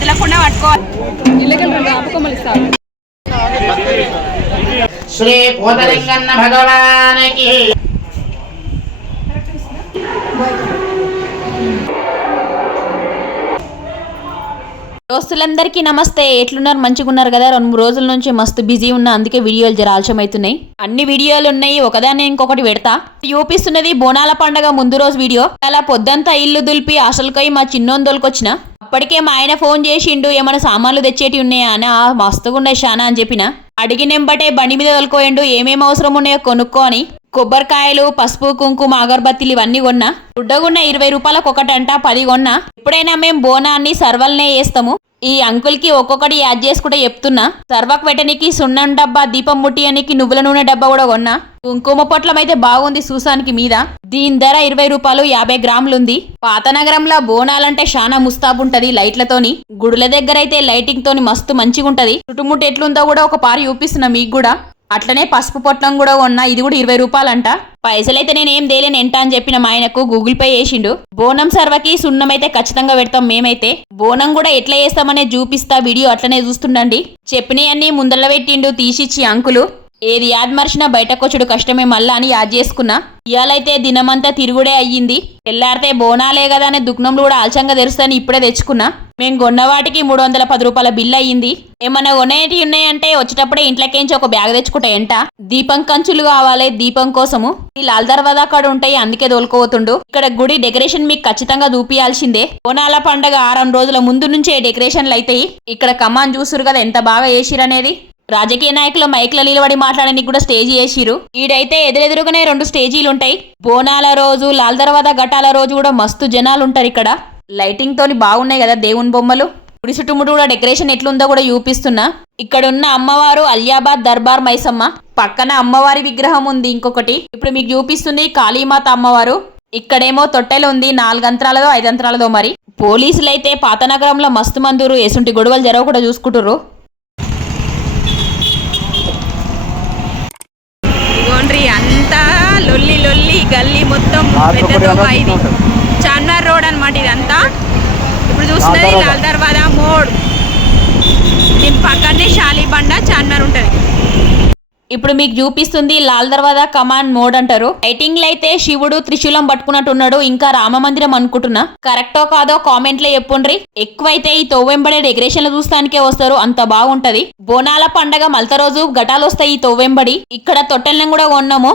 కదలకుండా పట్టుకోవాలి. శ్రీ భూతలింగన్న భగవానికి. దోస్తులందరికీ నమస్తే. ఎట్లున్నారు? మంచిగా ఉన్నారు కదా? రెండు మూడు రోజుల నుంచి మస్తు బిజీ ఉన్నా అందుకే వీడియోలు జర ఆలస్యం అవుతున్నాయి అన్ని వీడియోలు ఉన్నాయి ఒకదాన్ని ఇంకొకటి పెడతా. చూపిస్తున్నది బోనాల పండగ ముందు రోజు వీడియో. అలా పొద్దంతా ఇల్లు దులిపి అసలుకై మా చిన్నోని దొలికొచ్చిన అప్పటికే మా ఆయన ఫోన్ చేసిండు ఏమైనా సామాన్లు తెచ్చేటి ఉన్నాయా? అని "ఆ, మస్తుగా ఉన్నాయి షానా అని చెప్పిన. అడిగినెంబటే బండి మీద తొలుకోయండు ఏమేమి అవసరం ఉన్నాయో కొనుక్కో అని. కొబ్బరికాయలు పసుపు కుంకుమ అగర్బత్తిలు ఇవన్నీ కొన్నా. గుడ్డగున్న ఇరవై రూపాయలకు ఒకటంట పది కొన్నా. ఎప్పుడైనా మేము బోనాన్ని సర్వల్నే వేస్తాము ఈ అంకుల్కి ఒక్కొక్కటి యాడ్ చేసుకుంటే చెప్తున్నా. సర్వక్ వెటనికి సున్నం డబ్బా దీపం ముట్టియనికి నువ్వుల నూనె డబ్బా కూడా కొన్నా. కుంకుమ పొట్లం అయితే బాగుంది సూసానికి మీద. దీని ధర ఇరవై రూపాయలు యాభై గ్రాములుంది. పాత నగరంలో బోనాలంటే శానా ముస్తాబుంటది లైట్లతోని. గుడుల దగ్గర అయితే లైటింగ్ తోని మస్తు మంచిగుంటది. చుట్టుముట్టు ఎట్లుందో కూడా ఒక పారి చూపిస్తున్నా మీకు కూడా. అట్లనే పసుపు పొట్లం కూడా ఉన్నా ఇది కూడా ఇరవై రూపాయలంట. పైసలైతే నేనేం దేలేను ఎంట అని చెప్పిన మా ఆయనకు గూగుల్ పే చేసిండు. బోనం సర్వకి సున్నమైతే ఖచ్చితంగా పెడతాం మేమైతే. బోనం కూడా ఎట్లా చేస్తామనే చూపిస్తా వీడియో అట్లనే చూస్తుండండి. చెప్పినవన్నీ ముందల పెట్టిండు తీసిచ్చి అంకులు. ఏది యాద్ మర్చినా బయటకొచ్చుడు కష్టమే మళ్ళా అని యాద్ చేసుకున్నా. ఇయాలైతే దినమంతా తిరుగుడే అయ్యింది. తెల్లారితే బోనాలే కదా అనే దుఃఖంలో కూడా ఆలస్యంగా తెరుస్తాను ఇప్పుడే తెచ్చుకున్నా. మేము కొన్నవాటికి మూడు వందల పది రూపాయల బిల్ అయ్యింది. ఏమన్నా కొనేటి ఉన్నాయంటే వచ్చేటప్పుడే ఇంట్లోకేంచి ఒక బ్యాగ్ తెచ్చుకుంటా ఎంట దీపం కంచులు కావాలి దీపం కోసము. ఈ లాల్ దర్వాజా కాడ ఉంటాయి అందుకే తోలుకోవతుండు ఇక్కడ గుడి డెకరేషన్ మీకు ఖచ్చితంగా చూపియాల్సిందే. బోనాల పండగ ఆరం రోజుల ముందు నుంచే డెకరేషన్లు అవుతాయి ఇక్కడ కమాన్ చూసురు కదా ఎంత బాగా వేసిరనేది రాజకీయ నాయకులు మైక్ల నిలబడి మాట్లాడడానికి కూడా స్టేజ్ చేసిరు ఈడైతే ఎదురెదురుగానే రెండు స్టేజీలు ఉంటాయి. బోనాల రోజు లాల్ దర్వాద ఘటాల రోజు కూడా మస్తు జనాలు ఉంటారు ఇక్కడ. లైటింగ్ తోని బాగున్నాయి కదా దేవుని బొమ్మలు. గుడి చుట్టుముట్టు కూడా డెకరేషన్ ఎట్లుందో కూడా చూపిస్తున్నా. ఇక్కడ ఉన్న అమ్మవారు అలియాబాద్ దర్బార్ మైసమ్మ. పక్కన అమ్మవారి విగ్రహం ఉంది ఇంకొకటి. ఇప్పుడు మీకు చూపిస్తుంది కాళీమాత అమ్మవారు. ఇక్కడేమో తొట్టెలు ఉంది నాలుగంత్రాలదో ఐదంత్రాలదో మరి. పోలీసులు అయితే పాత నగరంలో మస్తు మందురు ఎసుంటి గొడవలు జరగకుండా చూసుకుంటుర్రు. లొల్లి గల్లీ మొత్తం పెద్ద దోమ ఇది. చార్మినార్ రోడ్ అనమాట ఇదంతా. ఇప్పుడు చూస్తున్నది లాల్ దర్వాజా మోడ్. దీని పక్కనే షాలిబండ చార్మినార్ ఉంటుంది. ఇప్పుడు మీకు చూపిస్తుంది లాల్ దర్వాజా కమాండ్ మోడ్ అంటారు. లైటింగ్ అయితే శివుడు త్రిశూలం పట్టుకున్నట్టు ఉన్నాడు ఇంకా రామ మందిరం అనుకుంటున్నా. కరెక్టో కాదో కామెంట్లో చెప్పుండ్రి. ఎక్కువైతే ఈ తొవ్వెంబడే డెకరేషన్లు చూస్తానికే వస్తారు. అంత బాగుంటది. బోనాల పండగ మలత రోజు ఘటాలు వస్తాయి ఈ తొవ్వెంబడి ఇక్కడ తొట్టెలను కూడా కొన్నాము.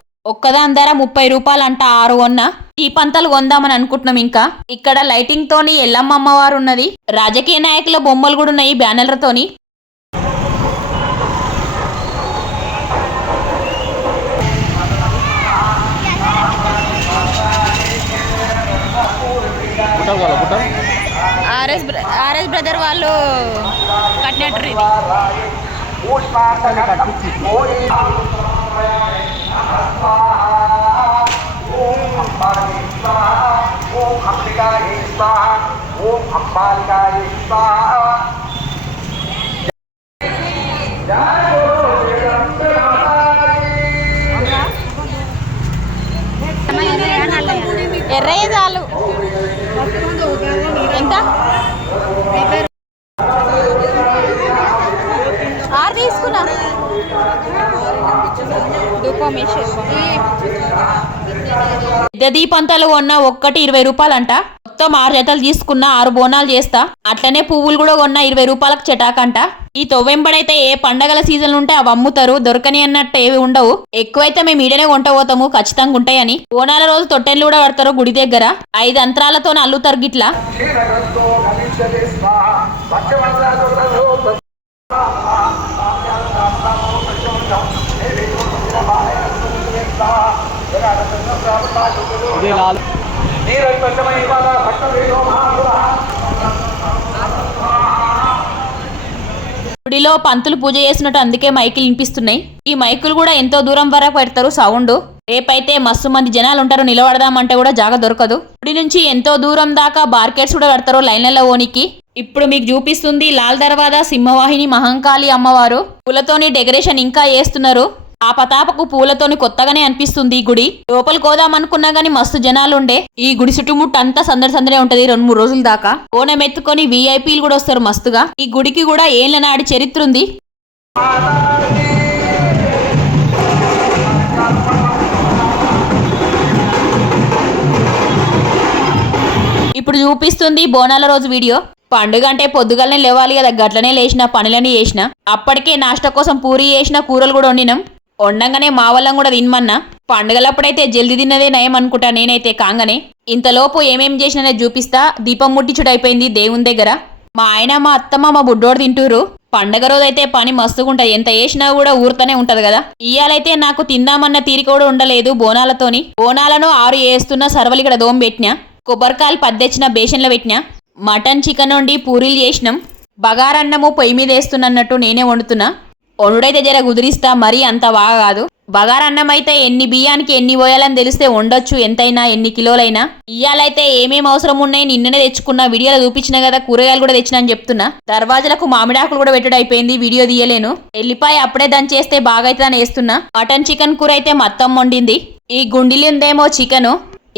ఒక్కదాని ధర ముప్పై రూపాయలు అంట ఆరు కొన్న ఈ పంతలు కొందామని అనుకుంటున్నాం ఇంకా. ఇక్కడ లైటింగ్ తోని ఎల్లమ్మ అమ్మవారు ఉన్నది. రాజకీయ నాయకుల బొమ్మలు కూడా ఉన్నాయి బ్యానర్లతోని ఆర్ఎస్ ఆర్ఎస్ బ్రదర్ వాళ్ళు కట్టినట్టు ఇది Om Ambalika Isla, Om Ambalika Isla. పెద్ద పంతాలు కొన్నా ఒక్కటి ఇరవై రూపాయలంట. మొత్తం ఆరు జతలు తీసుకున్న ఆరు బోనాలు చేస్తా. అట్లనే పువ్వులు కూడా కొన్నా ఇరవై రూపాయలకు చెటాకంట. ఈ తొవ్వెంబడైతే ఏ పండగల సీజన్ ఉంటే అవి అమ్ముతారు. దొరకని అన్నట్టు ఏవి ఉండవు. ఎక్కువైతే మేము ఈడనే కొంటపోతాము ఖచ్చితంగా ఉంటాయని. బోనాల రోజు తొట్టెలు కూడా పడతారు గుడి దగ్గర. ఐదు అంతరాలతో అల్లుతారు గిట్లా. గుడిలో పంతులు పూజ చేసినట్టు అందుకే మైకులు వినిపిస్తున్నాయి. ఈ మైకులు కూడా ఎంతో దూరం వరకు పెడతారు సౌండ్. రేపైతే మస్తు మంది జనాలు ఉంటారు నిలబడదామంటే కూడా జాగ దొరకదు. గుడి నుంచి ఎంతో దూరం దాకా బార్కెట్స్ కూడా పెడతారు లైన్లలో ఓనికి. ఇప్పుడు మీకు చూపిస్తుంది లాల్ దర్వాదా సింహవాహిని మహంకాళి అమ్మవారు. పూలతోని డెకరేషన్ ఇంకా చేస్తున్నారు. ఆపతాపకు పూలతోని కొత్తగానే అనిపిస్తుంది ఈ గుడి. లోపలికి పోదాం అనుకున్నా గానీ మస్తు జనాలు ఉండే ఈ గుడి చుట్టుముట్టు అంతా సందడి సందడే ఉంటది రెండు మూడు రోజుల దాకా. ఓనం ఎత్తుకొని వీఐపీలు కూడా వస్తారు మస్తుగా. ఈ గుడికి కూడా ఏళ్ళ నాటి చరిత్ర ఉంది. ఇప్పుడు చూపిస్తుంది బోనాల రోజు వీడియో. పండుగ అంటే పొద్దుగాలనే లేవాలి కదా. గట్లనే లేచిన పనులని చేసిన. అప్పటికే నాష్ట కోసం పూరి చేసిన కూరలు కూడా వండినాం. వండంగానే మా వాళ్ళం కూడా తినమన్నా. పండుగలప్పుడైతే జల్ది తిన్నదే నయం అనుకుంటా నేనైతే కాంగనే. ఇంతలోపు ఏమేం చేసినా చూపిస్తా. దీపం ముట్టిచుడైపోయింది దేవుని దగ్గర. మా ఆయన మా అత్తమ్మ మా బుడ్డోడు తింటూరు పండగ రోజైతే పని మస్తుగుంటది. ఎంత చేసినా కూడా ఊరుతూనే ఉంటది కదా. ఇయాలైతే నాకు తిందామన్న తీరిక కూడా ఉండలేదు బోనాలతోని. బోనాలను ఆరు వేస్తున్న సర్వలు ఇక్కడ దోమ పెట్టినా. కొబ్బరికాయలు పద్దెచ్చిన బేషన్లో పెట్టినా. మటన్ చికెన్ వండి పూరీలు చేసినాం. బగారన్నము పొయ్యి మీద వేస్తున్నట్టు నేనే వండుతున్నా. వండుడైతే జర కుదిరిస్తా మరీ అంత బాగా కాదు. బగారన్నం అయితే ఎన్ని బియ్యానికి ఎన్ని పోయాలని తెలిస్తే వండొచ్చు ఎంతైనా ఎన్ని కిలోలైనా. ఇయ్యాలైతే ఏమేమి అవసరం ఉన్నాయి నిన్ననే తెచ్చుకున్నా వీడియోలో చూపించిన కదా కూరగాయలు కూడా తెచ్చినా అని చెప్తున్నా. దర్వాజలకు మామిడాకులు కూడా పెట్టడం అయిపోయింది వీడియో తీయలేను. ఎల్లిపాయ అప్పుడే దంచేస్తే బాగా అవుతుందని వేస్తున్నా. మటన్ చికెన్ కూర అయితే మొత్తం వండింది. ఈ గుండిలుందేమో చికెను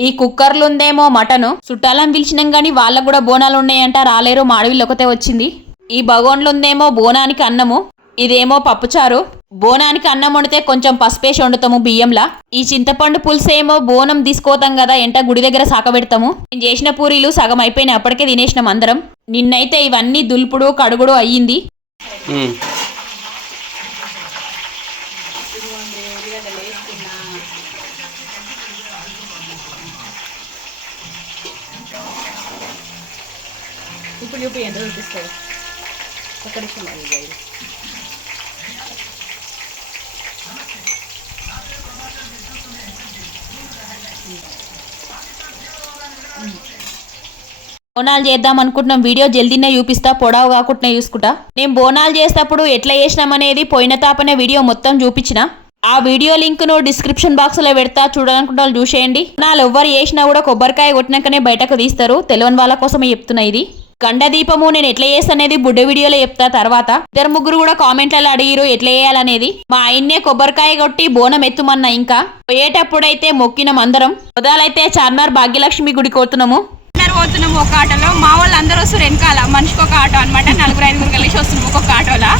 ఈ కుక్కర్లుందేమో మటను. చుట్టాలని పిలిచినాం కానీ వాళ్ళకు కూడా బోనాలు ఉన్నాయంట రాలేరు మాడవిల్లు ఒకతే వచ్చింది. ఈ బగోన్లుందేమో బోనానికి అన్నము. ఇదేమో పప్పుచారు. బోనానికి అన్నం వండితే కొంచెం పసుపేసి వండుతాము బియ్యంలా. ఈ చింతపండు పులుసేమో బోనం తీసుకోతాం కదా ఎంట గుడి దగ్గర సాకబెడతాము నేను చేసిన పూరీలు సగం అయిపోయినాయి అప్పటికే తినేసినాం అందరం. నిన్నైతే ఇవన్నీ దులుపుడు కడుగుడు అయ్యింది. ఇప్పుడు చూపి ఎంత చూపిస్తారు ఒక నిమిషం అది ఇది. బోనాలు చేద్దాం అనుకుంటున్నాం. వీడియో జల్దీనే చూపిస్తా. పొడవు కాకుండా చూసుకుంటా. నేను బోనాలు చేసేటప్పుడు ఎట్లా చేసినామనేది పోయిన తాపనే వీడియో మొత్తం చూపించిన. ఆ వీడియో లింక్ను డిస్క్రిప్షన్ బాక్స్లో పెడతా. చూడాలనుకుంటే వాళ్ళు చూసేయండి. బోనాలు ఎవ్వరు చేసినా కూడా కొబ్బరికాయ కొట్టినాకనే బయటకు తీస్తారు. తెలియని వాళ్ళ కోసమే చెప్తున్నా ఇది. గండదీపము నేను ఎట్లా చేస్తానేది బుడ్డ వీడియోలో చెప్తా. తర్వాత ఇద్దరు ముగ్గురు కూడా కామెంట్లలో అడిగిరు ఎట్లా చేయాలనేది. మా ఆయన్నే కొబ్బరికాయ కొట్టి బోనం ఎత్తుమన్నా ఇంకా. పోయేటప్పుడైతే మొక్కినం అందరం. ఉదాలైతే చార్మార్ భాగ్యలక్ష్మి గుడి కోతున్నాము పోతున్నాము ఒక ఆటోలో. మా వాళ్ళు అందరూ వస్తారు వెనకాల. మనిషికి ఒక ఆటో అనమాట నలుగురు ఐదుగురు కలిసి వస్తున్నాము ఒక్కొక్క ఆటోలా.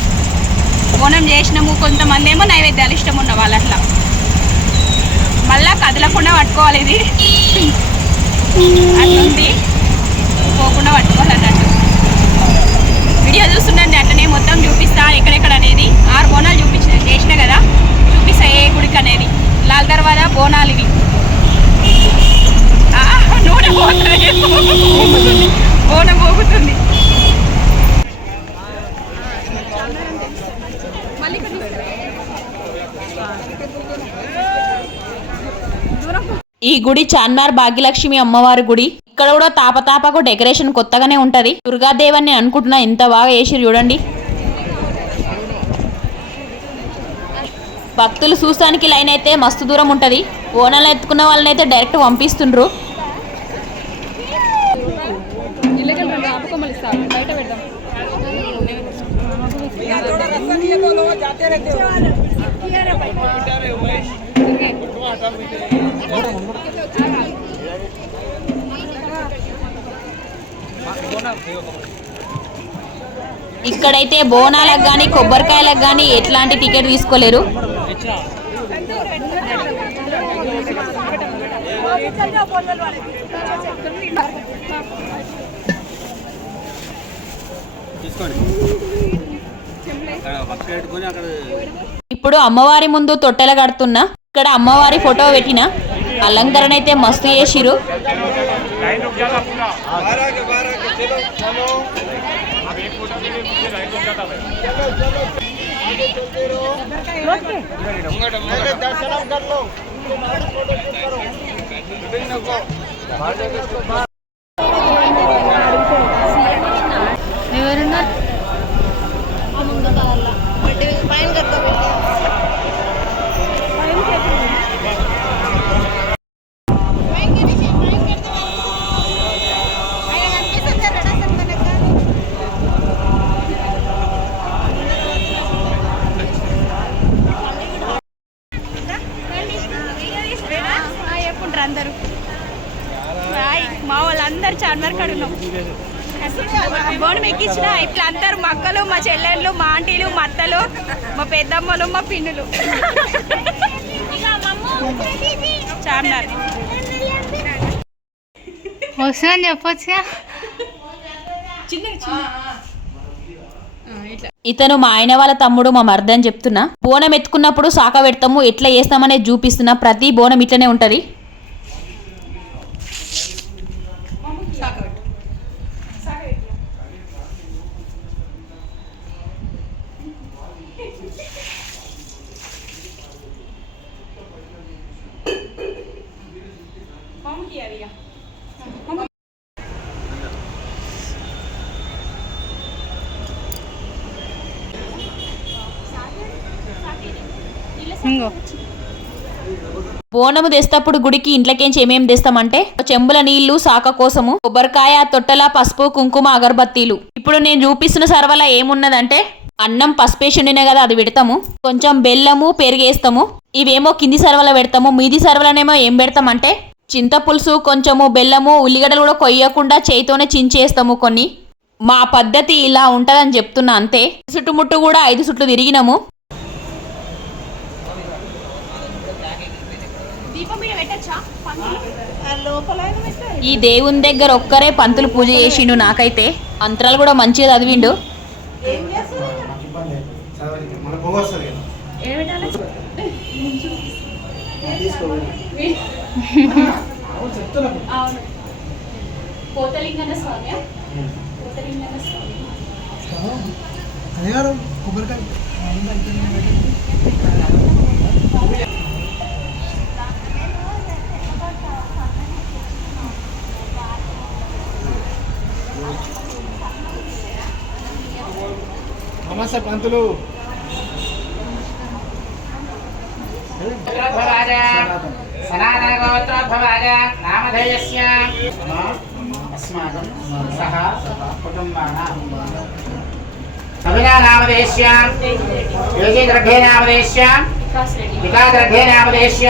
బోనం చేసినాము. కొంతమంది ఏమో నైవేద్యాలు ఇష్టం ఉన్న వాళ్ళు అట్లా మళ్ళా కదలకుండా పట్టుకోవాలి ఇది. అట్లుంది. పోకుండా పట్టుకోవాలి అన్నట్టు వీడియో చూస్తుండండి అట్లనే మొత్తం చూపిస్తా. ఎక్కడెక్కడ అనేది. ఆరు బోనాలు చూపించిన చేసిన కదా. చూపిస్తా ఏ గుడికి అనేది లాల్ తర్వాత బోనాలు ఇవి. ఆ, పోతుంది పోగుతుంది. పోగుతుంది ఈ గుడి చార్మార్ భాగ్యలక్ష్మి అమ్మవారి గుడి. ఇక్కడ కూడా తాపతాపకు డెకరేషన్ కొత్తగానే ఉంటది. దుర్గాదేవని అనుకుంటున్నా ఎంత బాగా వేసి చూడండి. భక్తులు చూస్తానికి లైన్ అయితే మస్తు దూరం ఉంటది. ఓనర్లు ఎత్తుకున్న వాళ్ళని అయితే డైరెక్ట్ పంపిస్తుండ్రు. ఇక్కడైతే బోనాలకు కానీ కొబ్బరికాయలకు కానీ ఎట్లాంటి టికెట్ తీసుకోలేరు. ఇప్పుడు అమ్మవారి ముందు తొట్టెల కడుతున్నా. ఇక్కడ అమ్మవారి ఫోటో పెట్టిన. అలంకరణ అయితే మస్తు చేసిరు కాడ ఉన్నాం బోనం ఎక్కించిన ఇట్లా అందరు మా అక్కలు మా చెల్లెళ్ళు మా ఆంటీలు మా అత్తలు మా పెద్దమ్మలు మా పిన్నులు. చార్మినార్. వస్తుందని చెప్పొచ్చుగా? ఇతను మా ఆయన వాళ్ళ తమ్ముడు మా మర్దని చెప్తున్నా. బోనం ఎత్తుకున్నప్పుడు సాక పెడతాము ఎట్లా చేస్తామనేది చూపిస్తున్నా. ప్రతి బోనం ఇట్లనే ఉంటది. ఇంకో బోనము తెస్తప్పుడు గుడికి ఇంట్లోకేంచి ఏమేమి తెస్తామంటే ఒక చెంబుల నీళ్ళు సాక కోసము కొబ్బరికాయ తొట్టెల పసుపు కుంకుమ అగరబత్తీలు. ఇప్పుడు నేను చూపిస్తున్న సర్వల ఏమున్నదంటే అన్నం పసుపేసి ఉండినే కదా అది పెడతాము. కొంచెం బెల్లము పెరిగేస్తాము. ఇవేమో కింది సర్వల పెడతాము మీది సర్వలనేమో ఏం పెడతామంటే చింతపులుసు కొంచెము బెల్లము ఉల్లిగడ్డలు కూడా కొయ్యకుండా చేయితోనే చించేస్తాము కొన్ని. మా పద్ధతి ఇలా ఉంటుందని చెప్తున్నా అంతే. చుట్టుముట్టు కూడా ఐదు చుట్లు తిరిగినాము. ఈ దేవుని దగ్గర ఒక్కరే పంతులు పూజ చేసిండు నాకైతే. మంత్రాలు కూడా మంచిగా చదివిండు. అదే గారు కొబ్బరికాయ. నమస్తే పంతులు. గోత్రోద్భవాయ సనాతనగోత్రోద్భవాయ నామధేయస్య. అస్మాకం సహ కుటుంబానాం. కవినా నామధేయస్య. నామధేయస్య. నామధేయస్య.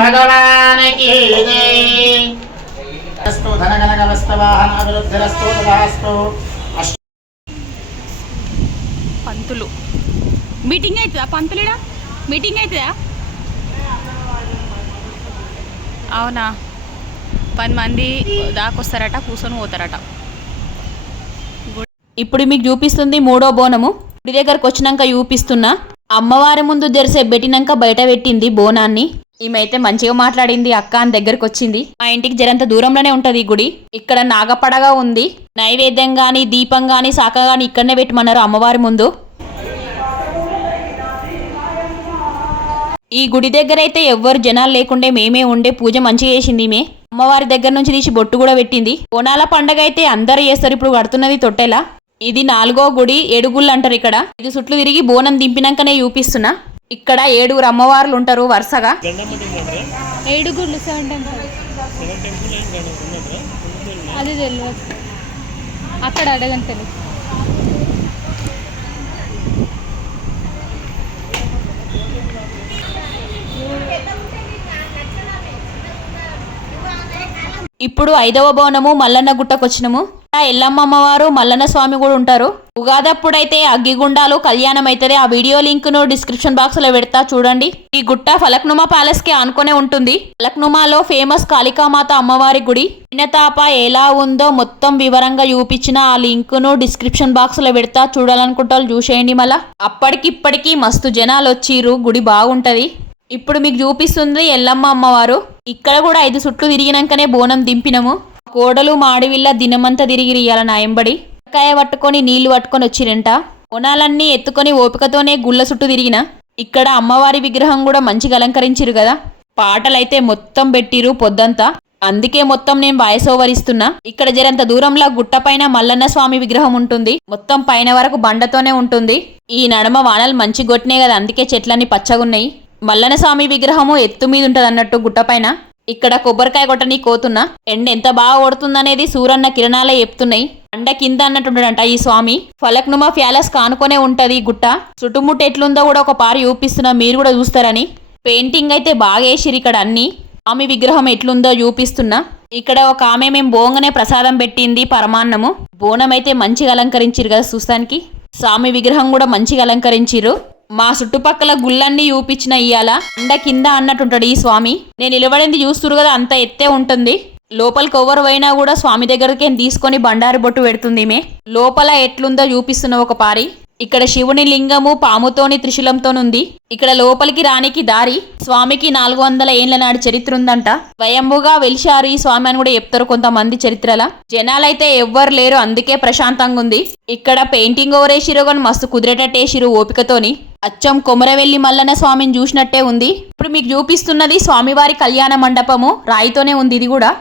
భగవాన్ కీ జై అస్తు ధనగనగవస్త వాహన అభివృద్ధిరస్తు తదాస్తు పంతులు. మీటింగ్ అవుతుందా పంతులుడా? మీటింగ్ అవుతుందా అవునా. పది మంది దాకొస్తారట కూర్చొని పోతారట. ఇప్పుడు మీకు చూపిస్తుంది మూడో బోనము. గుడి దగ్గరకు వచ్చినాక చూపిస్తున్నా. అమ్మవారి ముందు తెరిసే పెట్టినాక బయట పెట్టింది బోనాన్ని. ఈమె మంచిగా మాట్లాడింది అక్క అని దగ్గరకు వచ్చింది మా ఇంటికి జరంత దూరంలోనే ఉంటది ఈ గుడి. ఇక్కడ నాగపడగా ఉంది. నైవేద్యం గాని దీపం గాని శాఖ గాని ఇక్కడనే పెట్టమన్నారు అమ్మవారి ముందు. ఈ గుడి దగ్గర అయితే ఎవ్వరు జనాలు లేకుండే మేమే ఉండే పూజ మంచిగా చేసింది మే అమ్మవారి దగ్గర నుంచి తీసి బొట్టు కూడా పెట్టింది. బోనాల పండగ అయితే అందరు చేస్తారు ఇప్పుడు కడుతున్నది తొట్టెలా. ఇది నాలుగో గుడి ఏడుగుళ్ళు అంటారు ఇక్కడ. ఇది చుట్లు తిరిగి బోనం దింపినాకనే చూపిస్తున్నా. ఇక్కడ ఏడుగురు అమ్మవార్లు ఉంటారు వరుసగా. ఏడుగుళ్ళు సెవెన్ టెంపుల్. అది తెలియదు అక్కడ అడగని తెలియదు ఇప్పుడు ఐదవ బోనము మల్లన్న గుట్టకొచ్చినము. ఆ ఎల్లమ్మ అమ్మవారు మల్లన్న స్వామి కూడా ఉంటారు. ఉగాదప్పుడైతే అగ్గిగుండాలు కళ్యాణం అవుతుంది ఆ వీడియో లింక్ను డిస్క్రిప్షన్ బాక్స్లో పెడతా చూడండి. ఈ గుట్ట ఫలక్నుమా ప్యాలెస్కి ఆనుకునే ఉంటుంది. ఫలక్నుమాలో ఫేమస్ కాళికామాత అమ్మవారి గుడి. వినతాప ఎలా ఉందో మొత్తం వివరంగా చూపించిన ఆ లింక్ను డిస్క్రిప్షన్ బాక్స్లో పెడతా చూడాలనుకుంటే చూసేయండి మళ్ళా. అప్పటికిప్పటికి మస్తు జనాలు వచ్చిర్రు. గుడి బాగుంటది. ఇప్పుడు మీకు చూపిస్తుంది ఎల్లమ్మ అమ్మవారు. ఇక్కడ కూడా ఐదు సుట్లు తిరిగినాకనే బోనం దింపినము. కోడలు మాడివిల్ల దినమంతా తిరిగి ఇయ్యాల నాయంబడి. కాయ పట్టుకొని నీళ్ళు పట్టుకొని వచ్చిరంట. కొనాలన్నీ ఎత్తుకొని ఓపికతోనే గుళ్ళ చుట్టూ తిరిగిన. ఇక్కడ అమ్మవారి విగ్రహం కూడా మంచిగా అలంకరించిరు కదా. పాటలైతే మొత్తం పెట్టిరు పొద్దంతా. అందుకే మొత్తం నేను వాయిస్ ఓవర్ ఇస్తున్నా ఇక్కడ జరంత దూరంలో గుట్టపైన మల్లన్న స్వామి విగ్రహం ఉంటుంది. మొత్తం పైన వరకు బండతోనే ఉంటుంది. ఈ నడమ వానలు మంచి గొట్టినే కదా అందుకే చెట్లన్నీ పచ్చగున్నాయి. మల్లన్న స్వామి విగ్రహము ఎత్తు మీద ఉంటది అన్నట్టు గుట్టపైన ఇక్కడ కొబ్బరికాయ కొట్టని కోతున్నా ఎండ ఎంత బాగా కొడుతుందనేది సూరన్న కిరణాలే చెప్తున్నాయి. అండ కింద అన్నట్టుండడంట ఈ స్వామి. ఫలక్నుమా ఫ్యాలస్ కానుకొనే ఉంటది గుట్ట. చుట్టుముట్టు ఎట్లుందో కూడా ఒక పారి చూపిస్తున్నా మీరు కూడా చూస్తారని. పెయింటింగ్ అయితే బాగా వేసిరు ఇక్కడ అన్ని. స్వామి విగ్రహం ఎట్లుందో చూపిస్తున్నా. ఇక్కడ ఒక ఆమె మేము బోంగనే ప్రసాదం పెట్టింది పరమాన్నము. బోనం అయితే మంచిగా అలంకరించిరు కదా చూస్తానికి. స్వామి విగ్రహం కూడా మంచిగా అలంకరించిరు మా చుట్టుపక్కల గుళ్ళన్నీ చూపించిన ఇయ్యాల. అండ కింద అన్నట్టుంటాడు ఈ స్వామి. నేను నిలబడింది చూస్తురు కదా అంత ఎత్తే ఉంటుంది. లోపలికి ఎవరు పోయినా కూడా స్వామి దగ్గరికి తీసుకొని బండారు బొట్టు పెడుతుంది మే లోపల ఎట్లుందో చూపిస్తున్న ఒక పారి. ఇక్కడ శివుని లింగము పాముతోని త్రిశూలంతోనుంది ఇక్కడ లోపలికి రానికి దారి స్వామికి నాలుగు వందల ఏళ్ళ నాటి చరిత్ర ఉందంట. స్వయంభుగా వెలిశారు ఈ స్వామి అని కూడా చెప్తారు కొంతమంది చరిత్రల. జనాలైతే ఎవ్వరు లేరు అందుకే ప్రశాంతంగా ఉంది ఇక్కడ పెయింటింగ్ ఓరేసిరు కానీ మస్తు కుదిరేటట్టేసిరు ఓపికతోని. అచ్చం కొమరవెల్లి మల్లన్న స్వామిని చూసినట్టే ఉంది. ఇప్పుడు మీకు చూపిస్తున్నది స్వామివారి కళ్యాణ మండపము రాయితోనే ఉంది ఇది కూడా.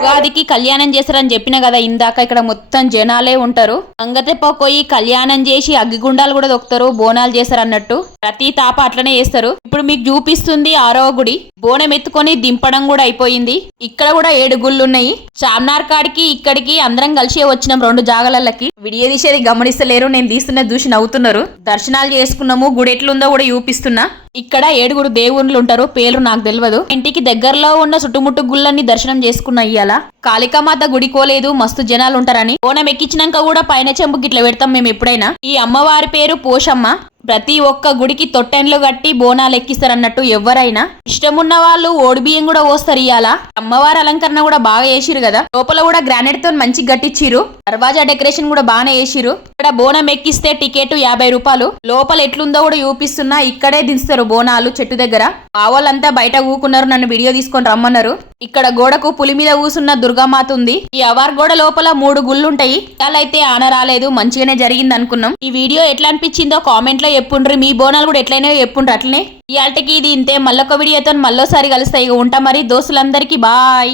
ఉగాదికి కళ్యాణం చేస్తారని చెప్పిన కదా ఇందాక ఇక్కడ మొత్తం జనాలే ఉంటారు. అంగతెప్ప పోయి కళ్యాణం చేసి అగ్గిగుండాలు కూడా దొక్కుతారు బోనాలు చేస్తారు అన్నట్టు. ప్రతి తాప అట్లనే చేస్తారు. ఇప్పుడు మీకు చూపిస్తుంది ఆరవ గుడి. బోనం ఎత్తుకొని దింపడం కూడా అయిపోయింది. ఇక్కడ కూడా ఏడు గుళ్ళు ఉన్నాయి చార్నార్ కాడికి ఇక్కడికి అందరం కలిసి వచ్చినాం రెండు జాగలకి విడియ తీసేది గమనిస్తలేరు నేను తీస్తున్న చూసి నవ్వుతున్నారు. దర్శనాలు చేసుకున్నాము గుడి ఎట్లుందో కూడా చూపిస్తున్నా. ఇక్కడ ఏడుగురు దేవుళ్ళు ఉంటారు పేర్లు నాకు తెలియదు ఇంటికి దగ్గరలో ఉన్న చుట్టుముట్టు గుళ్ళన్ని దర్శనం చేసుకున్న ఇయ్యాల. కాళికామాత గుడి కోలేదు మస్తు జనాలు ఉంటారని బోనం ఎక్కించినాక కూడా పైన చెంపు గిట్ల పెడతాం మేము ఎప్పుడైనా. ఈ అమ్మవారి పేరు పోషమ్మ. ప్రతి ఒక్క గుడికి తొట్టెన్లు కట్టి బోనాలు ఎక్కిస్తారన్నట్టు ఎవరైనా ఇష్టమున్న వాళ్ళు ఓడి బియ్యం కూడా పోస్తారు ఇయాల అమ్మవారి అలంకరణ కూడా బాగా చేసిరు కదా. లోపల కూడా గ్రానైట్తో మంచి గట్టిచ్చిరు దర్వాజా డెకరేషన్ కూడా బాగానే చేసిరు ఇక్కడ బోనం ఎక్కిస్తే టికెట్ యాభై రూపాయలు. లోపల ఎట్లుందో కూడా చూపిస్తున్నా ఇక్కడే దించుతారు బోనాలు చెట్టు దగ్గర. ఆ వాళ్ళంతా బయట ఊకున్నారు నన్ను వీడియో తీసుకొని రమ్మన్నారు. ఇక్కడ గోడకు పులి మీద కూసున్న దుర్గామాత ఉంది. ఈ అవార్ గోడ లోపల మూడు గుళ్ళుంటాయి. అయితే ఆన రాలేదు మంచిగానే జరిగింది అనుకున్నాం ఈ వీడియో ఎట్లా అనిపించిందో కామెంట్లో చెప్పుండ్రి. మీ బోనాలు కూడా ఎట్లయినా చెప్పుండ్రు అట్లనే. ఇయాల్టకి ఇది ఇంతే. మళ్ళొక వీడియోతో మళ్ళోసారి కలుస్తాయి ఇక ఉంటా మరి. దోస్తులందరికీ బాయ్.